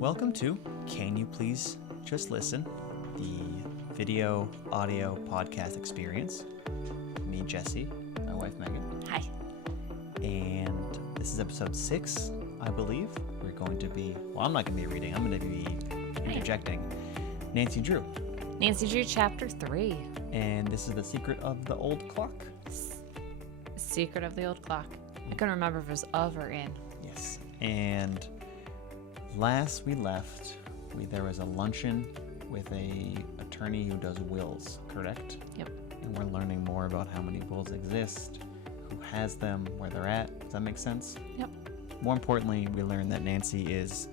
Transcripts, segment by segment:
Welcome to Can You Please Just Listen, the video, audio, podcast experience. Me, Jesse, my wife, Megan. Hi. And this is episode 6, I believe. We're going to be, well, I'm not going to be reading, I'm going to be interjecting. Nancy Drew. Nancy Drew, chapter 3. And this is The Secret of the Old Clock. Secret of the Old Clock. I couldn't remember if it was of or in. Yes. And last we left, there was a luncheon with a attorney who does wills, correct? Yep. And we're learning more about how many wills exist, who has them, where they're at. Does that make sense? Yep. More importantly, we learned that Nancy is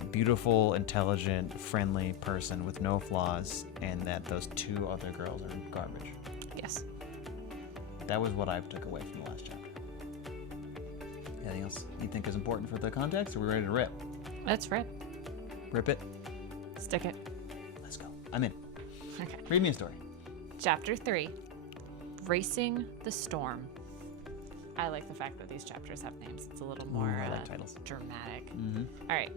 a beautiful, intelligent, friendly person with no flaws, and that those two other girls are garbage. Yes. That was what I took away from the last chapter. Anything else you think is important for the context? Are we ready to rip? Let's rip. Rip it? Stick it. Let's go. I'm in. Okay. Read me a story. Chapter 3. Racing the Storm. I like the fact that these chapters have names. It's a little more I like titles. Dramatic. Mm-hmm. All right.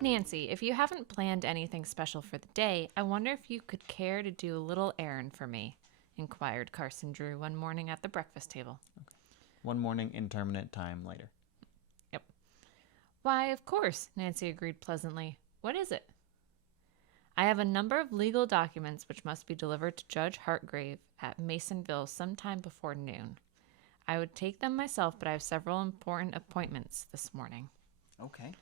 Nancy, if you haven't planned anything special for the day, I wonder if you could care to do a little errand for me, inquired Carson Drew one morning at the breakfast table. Okay. One morning, indeterminate time later. Yep. Why, of course, Nancy agreed pleasantly. What is it? I have a number of legal documents which must be delivered to Judge Hartgrave at Masonville sometime before noon. I would take them myself, but I have several important appointments this morning. Okay.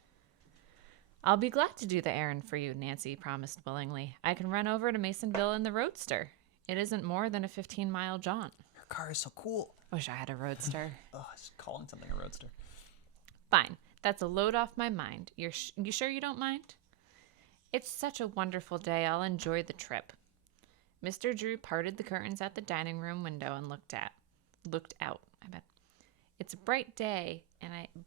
I'll be glad to do the errand for you, Nancy promised willingly. I can run over to Masonville in the roadster. It isn't more than a 15-mile jaunt. Her car is so cool. Wish I had a roadster. Oh, it's calling something a roadster. Fine. That's a load off my mind. You sure you don't mind? It's such a wonderful day. I'll enjoy the trip. Mr. Drew parted the curtains at the dining room window and looked out. It's a bright day,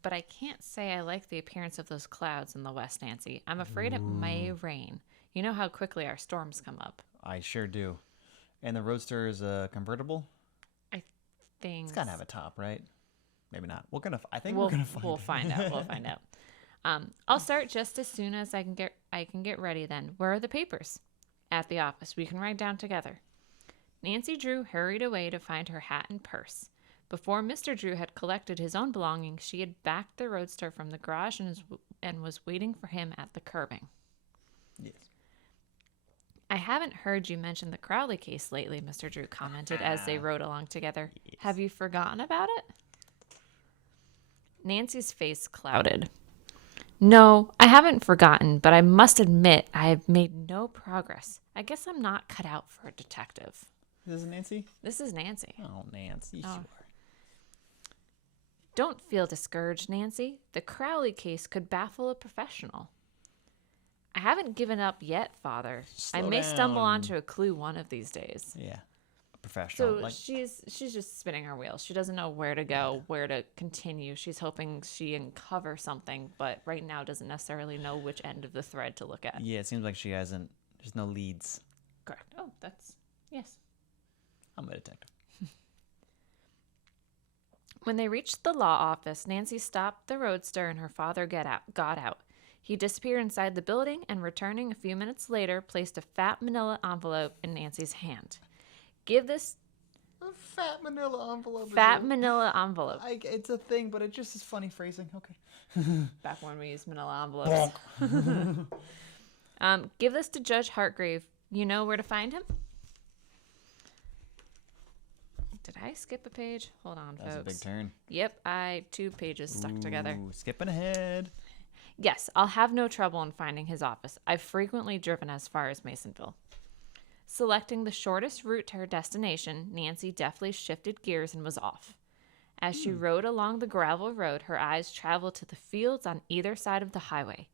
but I can't say I like the appearance of those clouds in the west, Nancy. I'm afraid it may rain. You know how quickly our storms come up. I sure do. And the roadster is a convertible? I think It's gotta have a top, right? Maybe not. We're gonna find out. We'll find out. I'll start just as soon as I can get ready then. Where are the papers? At the office. We can ride down together. Nancy Drew hurried away to find her hat and purse. Before Mr. Drew had collected his own belongings, she had backed the roadster from the garage and was waiting for him at the curbing. Yes. I haven't heard you mention the Crowley case lately, Mr. Drew commented as they rode along together. Yes. Have you forgotten about it? Nancy's face clouded. No, I haven't forgotten, but I must admit I have made no progress. I guess I'm not cut out for a detective. This is Nancy? This is Nancy. Oh, Nancy, Oh. sure. Don't feel discouraged, Nancy. The Crowley case could baffle a professional. I haven't given up yet, Father. I may stumble down. onto a clue one of these days. Yeah. A professional. So she's just spinning her wheels. She doesn't know where to go, where to continue. She's hoping she can cover something, but right now doesn't necessarily know which end of the thread to look at. Yeah, it seems like she hasn't. There's no leads. Correct. Oh, yes. I'm a detective. When they reached the law office, Nancy stopped the roadster and her father got out. He disappeared inside the building and, returning a few minutes later, placed a fat manila envelope in Nancy's hand. Give this A fat manila envelope. manila envelope. It's a thing, but it just is funny phrasing. Okay. Back when we used manila envelopes. Give this to Judge Hartgrave. You know where to find him? Did I skip a page? Hold on, folks. That's a big turn. Yep, 2 pages stuck together. Skipping ahead. Yes, I'll have no trouble in finding his office. I've frequently driven as far as Masonville. Selecting the shortest route to her destination, Nancy deftly shifted gears and was off. As she rode along the gravel road, her eyes traveled to the fields on either side of the highway.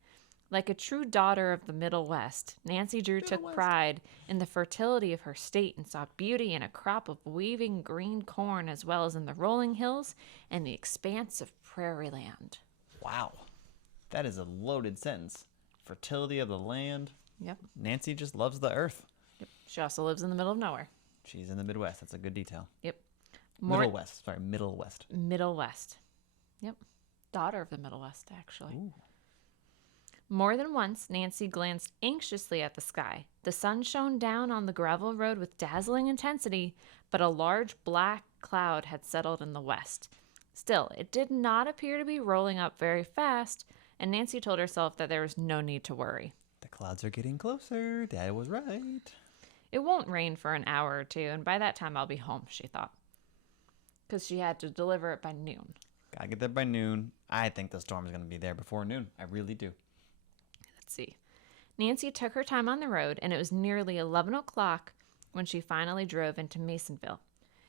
Like a true daughter of the Middle West, Nancy Drew took pride in the fertility of her state and saw beauty in a crop of weaving green corn as well as in the rolling hills and the expanse of prairie land. Wow. That is a loaded sentence. Fertility of the land. Yep. Nancy just loves the earth. Yep. She also lives in the middle of nowhere. She's in the Midwest. That's a good detail. Yep. Middle West. Sorry, Middle West. Middle West. Yep. Daughter of the Middle West, actually. Ooh. More than once, Nancy glanced anxiously at the sky. The sun shone down on the gravel road with dazzling intensity, but a large black cloud had settled in the west. Still, it did not appear to be rolling up very fast, and Nancy told herself that there was no need to worry. The clouds are getting closer. Dad was right. It won't rain for an hour or two, and by that time I'll be home, she thought, because she had to deliver it by noon. Gotta get there by noon. I think the storm is going to be there before noon. I really do. Let's see. Nancy took her time on the road, and it was nearly 11 o'clock when she finally drove into Masonville.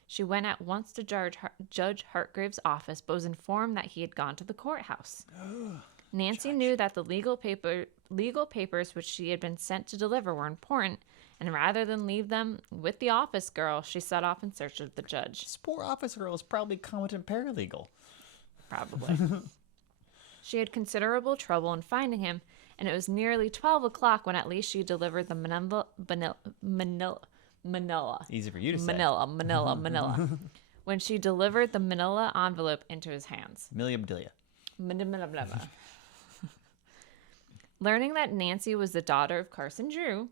She went at once to Judge Hartgrave's office, but was informed that he had gone to the courthouse. Nancy knew that the legal papers which she had been sent to deliver were important, and rather than leave them with the office girl, she set off in search of the judge. This poor office girl is probably competent paralegal. Probably. She had considerable trouble in finding him, and it was nearly 12 o'clock when at least she delivered the Manila. Easy for you to say. Manila. When she delivered the Manila envelope into his hands. Miliabdilia. Learning that Nancy was the daughter of Carson Drew,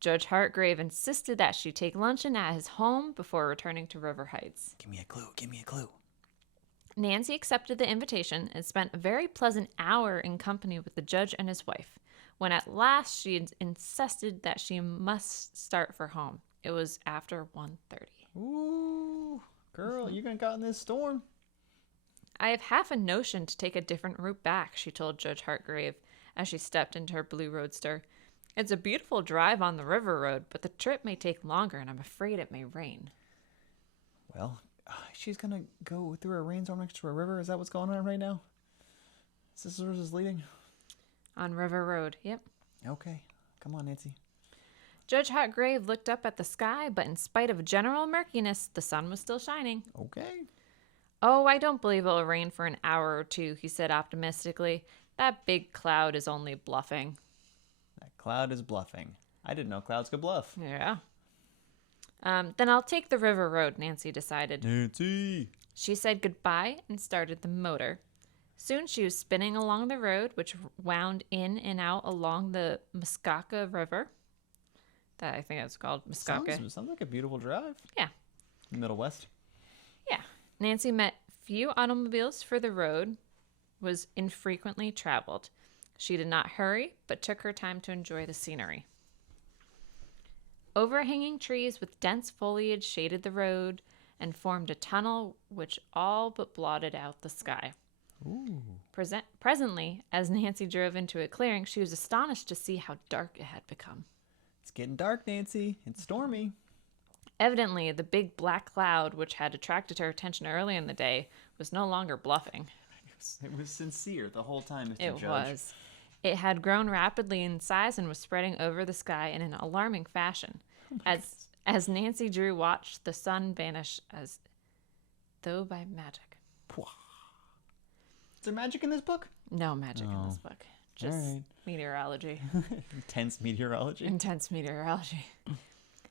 Judge Hartgrave insisted that she take luncheon at his home before returning to River Heights. Give me a clue. Give me a clue. Nancy accepted the invitation and spent a very pleasant hour in company with the judge and his wife, when at last she insisted that she must start for home. It was after 1:30. Ooh, girl, you're going to get in this storm. I have half a notion to take a different route back, she told Judge Hartgrave as she stepped into her blue roadster. It's a beautiful drive on the river road, but the trip may take longer, and I'm afraid it may rain. Well, she's going to go through a rainstorm next to a river? Is that what's going on right now? Is this where this is leading? On River Road, yep. Okay. Come on, Nancy. Judge Hartgrave looked up at the sky, but in spite of general murkiness, the sun was still shining. Okay. Oh, I don't believe it will rain for an hour or two, he said optimistically. That big cloud is only bluffing. That cloud is bluffing. I didn't know clouds could bluff. Yeah. Then I'll take the river road, Nancy decided. Nancy! She said goodbye and started the motor. Soon she was spinning along the road, which wound in and out along the Muskoka River. That I think that's called Muskoka. Sounds like a beautiful drive. Yeah. Middle West. Yeah. Nancy met few automobiles, for the road was infrequently traveled. She did not hurry, but took her time to enjoy the scenery. Overhanging trees with dense foliage shaded the road and formed a tunnel which all but blotted out the sky. Ooh. Presently, as Nancy drove into a clearing, she was astonished to see how dark it had become. It's getting dark, Nancy. It's stormy. Evidently, the big black cloud, which had attracted her attention early in the day, was no longer bluffing. It was sincere the whole time, Mr. It Judge. was. It had grown rapidly in size and was spreading over the sky in an alarming fashion. As Nancy Drew watched the sun vanish as though by magic. Is there magic in this book? No magic in this book. Just right. meteorology. Intense meteorology. Intense meteorology.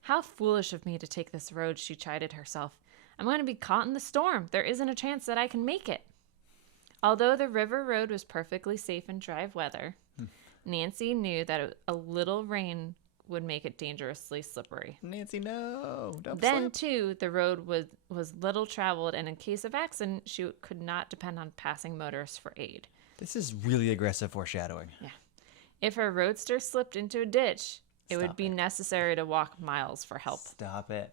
How foolish of me to take this road, she chided herself. I'm going to be caught in the storm. There isn't a chance that I can make it. Although the river road was perfectly safe in dry weather, Nancy knew that a little rain would make it dangerously slippery. Nancy, no. Don't Then, slip. too, the road was little traveled, and in case of accident, she could not depend on passing motorists for aid. This is really aggressive foreshadowing. Yeah. If her roadster slipped into a ditch, it would be necessary to walk miles for help. Stop it.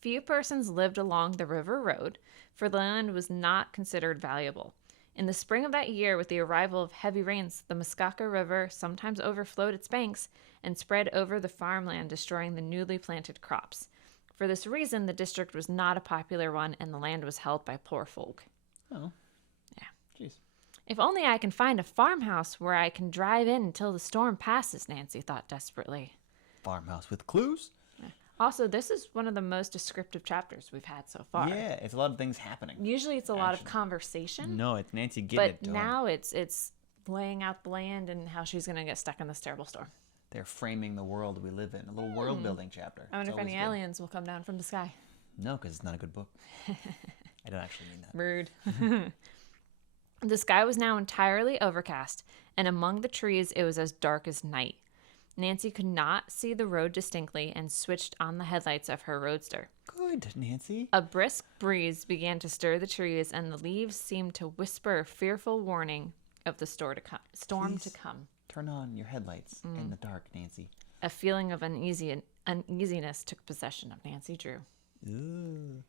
Few persons lived along the river road, for the land was not considered valuable. In the spring of that year, with the arrival of heavy rains, the Muskoka River sometimes overflowed its banks and spread over the farmland, destroying the newly planted crops. For this reason, the district was not a popular one, and the land was held by poor folk. Oh. Yeah. Jeez. If only I can find a farmhouse where I can drive in until the storm passes, Nancy thought desperately. Farmhouse with clues? Also, this is one of the most descriptive chapters we've had so far. Yeah, it's a lot of things happening. Usually it's a lot of conversation. No, it's Nancy getting it But done. now it's laying out the land and how she's going to get stuck in this terrible storm. They're framing the world we live in. A little world building chapter. I wonder It's if any always good. aliens will come down from the sky. No, because it's not a good book. I don't actually mean that. Rude. The sky was now entirely overcast, and among the trees it was as dark as night. Nancy could not see the road distinctly and switched on the headlights of her roadster. Good, Nancy. A brisk breeze began to stir the trees, and the leaves seemed to whisper a fearful warning of the storm to come. Turn on your headlights in the dark, Nancy. A feeling of uneasiness took possession of Nancy Drew. Ooh.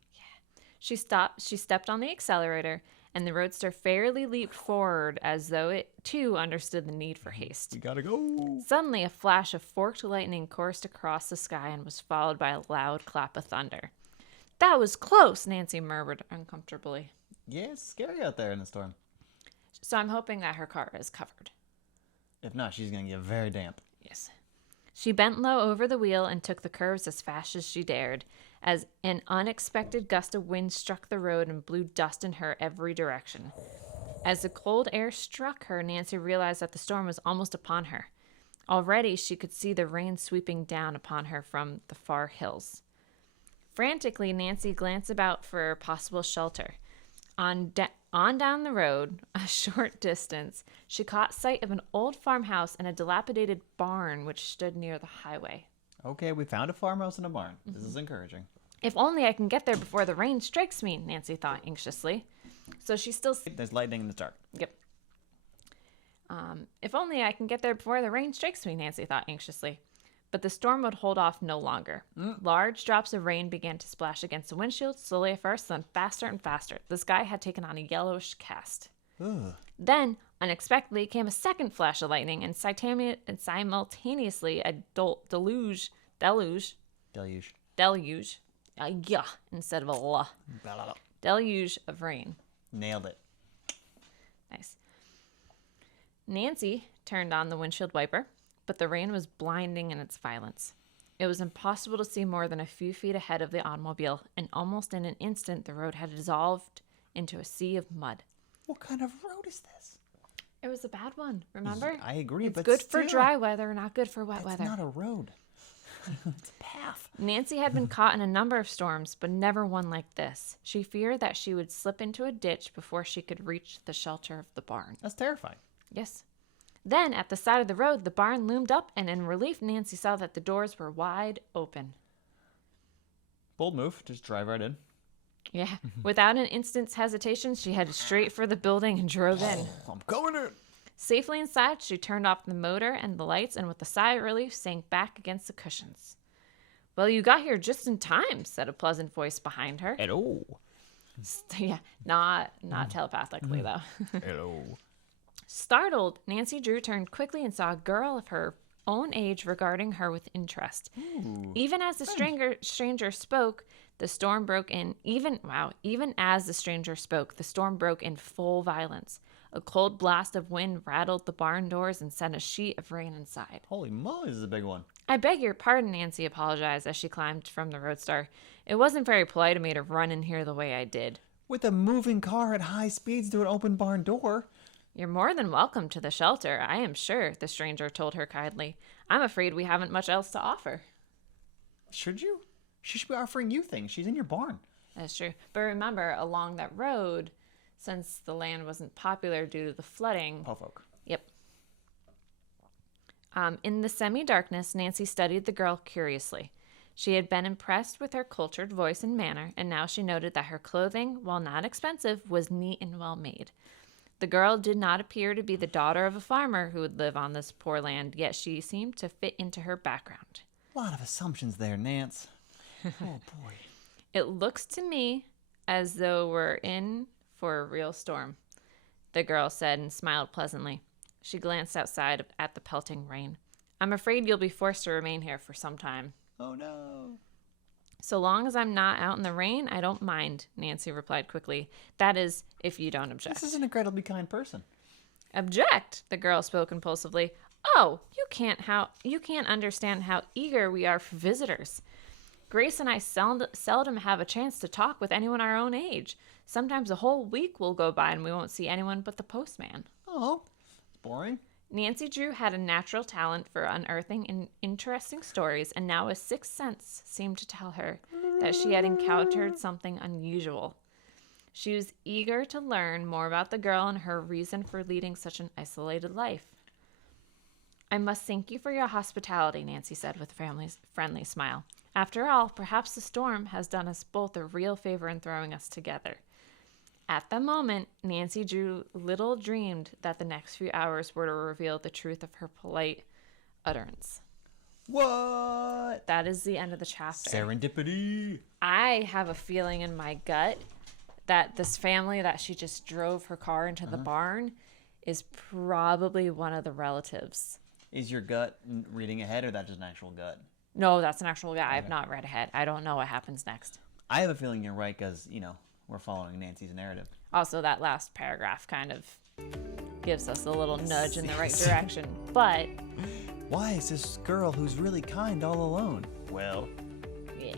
She stepped on the accelerator, and the roadster fairly leaped forward as though it, too, understood the need for haste. We gotta go. Suddenly, a flash of forked lightning coursed across the sky and was followed by a loud clap of thunder. That was close, Nancy murmured uncomfortably. Yeah, it's scary out there in the storm. So I'm hoping that her car is covered. If not, she's gonna get very damp. Yes. She bent low over the wheel and took the curves as fast as she dared, as an unexpected gust of wind struck the road and blew dust in her every direction. As the cold air struck her, Nancy realized that the storm was almost upon her. Already she could see the rain sweeping down upon her from the far hills. Frantically, Nancy glanced about for possible shelter. On down the road, a short distance, she caught sight of an old farmhouse and a dilapidated barn which stood near the highway. Okay, we found a farmhouse and a barn. This is encouraging. If only I can get there before the rain strikes me, Nancy thought anxiously. So she still... There's lightning in the dark. Yep. If only I can get there before the rain strikes me, Nancy thought anxiously. But the storm would hold off no longer. Large drops of rain began to splash against the windshield, slowly at first, then faster and faster. The sky had taken on a yellowish cast. Ugh. Then, unexpectedly, came a second flash of lightning, and simultaneously a deluge, yeah, instead of a la, deluge of rain. Nailed it. Nice. Nancy turned on the windshield wiper, but the rain was blinding in its violence. It was impossible to see more than a few feet ahead of the automobile, and almost in an instant the road had dissolved into a sea of mud. What kind of road is this? It was a bad one, remember? I agree, it's but good still, for dry weather, not good for wet weather. It's not a road. It's a path. Nancy had been caught in a number of storms, but never one like this. She feared that she would slip into a ditch before she could reach the shelter of the barn. That's terrifying. Yes. Then, at the side of the road, the barn loomed up, and in relief, Nancy saw that the doors were wide open. Bold move. Just drive right in. Yeah. Without an instant's hesitation, she headed straight for the building and drove in. I'm going in. Safely inside, she turned off the motor and the lights, and with a sigh of relief, sank back against the cushions. Well, you got here just in time, said a pleasant voice behind her. Hello. Yeah, not telepathically, though. Hello. Startled, Nancy Drew turned quickly and saw a girl of her own age regarding her with interest. Ooh. Even as the stranger spoke, the storm broke in. Even as the stranger spoke, the storm broke in full violence. A cold blast of wind rattled the barn doors and sent a sheet of rain inside. Holy moly, this is a big one. I beg your pardon, Nancy apologized as she climbed from the roadster. It wasn't very polite of me to run in here the way I did. With a moving car at high speeds to an open barn door. You're more than welcome to the shelter, I am sure, the stranger told her kindly. I'm afraid we haven't much else to offer. Should you? She should be offering you things. She's in your barn. That's true. But remember, along that road, since the land wasn't popular due to the flooding... Po folk. Yep. In the semi-darkness, Nancy studied the girl curiously. She had been impressed with her cultured voice and manner, and now she noted that her clothing, while not expensive, was neat and well made. The girl did not appear to be the daughter of a farmer who would live on this poor land, yet she seemed to fit into her background. A lot of assumptions there, Nance. Oh, boy. It looks to me as though we're in for a real storm, the girl said and smiled pleasantly. She glanced outside at the pelting rain. I'm afraid you'll be forced to remain here for some time. Oh, no. So long as I'm not out in the rain, I don't mind, Nancy replied quickly. That is, if you don't object. This is an incredibly kind person. Object? The girl spoke impulsively. Oh, you can't understand how eager we are for visitors. Grace and I seldom have a chance to talk with anyone our own age. Sometimes a whole week will go by and we won't see anyone but the postman. Oh, it's boring. Nancy Drew had a natural talent for unearthing interesting stories, and now a sixth sense seemed to tell her that she had encountered something unusual. She was eager to learn more about the girl and her reason for leading such an isolated life. I must thank you for your hospitality, Nancy said with a friendly smile. After all, perhaps the storm has done us both a real favor in throwing us together. At the moment, Nancy Drew little dreamed that the next few hours were to reveal the truth of her polite utterance. What? That is the end of the chapter. Serendipity. I have a feeling in my gut that this family that she just drove her car into the barn is probably one of the relatives. Is your gut reading ahead, or that's just an actual gut? No, that's an actual guy. I've not read ahead. I don't know what happens next. I have a feeling you're right because, we're following Nancy's narrative. Also, that last paragraph kind of gives us a little nudge in the right direction. But why is this girl who's really kind all alone? Well, yeah.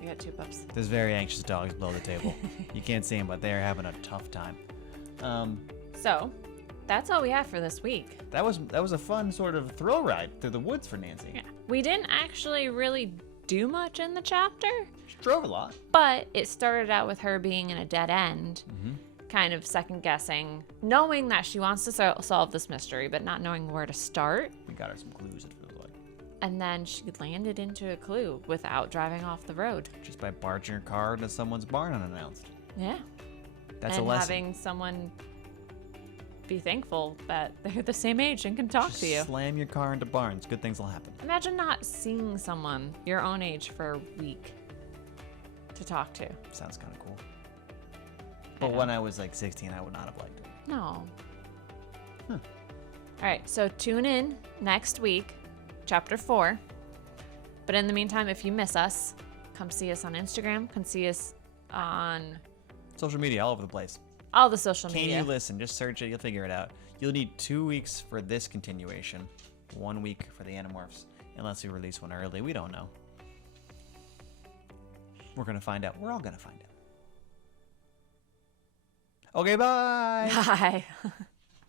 You got 2 pups. There's very anxious dogs below the table. You can't see them, but they're having a tough time. So, that's all we have for this week. That was a fun sort of thrill ride through the woods for Nancy. Yeah. We didn't actually really do much in the chapter. She drove a lot. But it started out with her being in a dead end, kind of second guessing, knowing that she wants to solve this mystery, but not knowing where to start. We got her some clues, it feels like. And then she landed into a clue without driving off the road. Just by barging her car into someone's barn unannounced. Yeah. That's and a lesson. having someone be thankful that they're the same age and can talk Just to you. Slam your car into barns. Good things will happen. Imagine not seeing someone your own age for a week to talk to. Sounds kind of cool. But when I was like 16, I would not have liked it. No. All right, so tune in next week, chapter 4. But in the meantime, if you miss us, come see us on Instagram. Come see us on Social media all over the place. all the social Can media. you listen? Just search it. You'll figure it out. You'll need 2 weeks for this continuation. 1 week for the Animorphs. Unless we release one early. We don't know. We're going to find out. We're all going to find out. Okay, bye. Bye.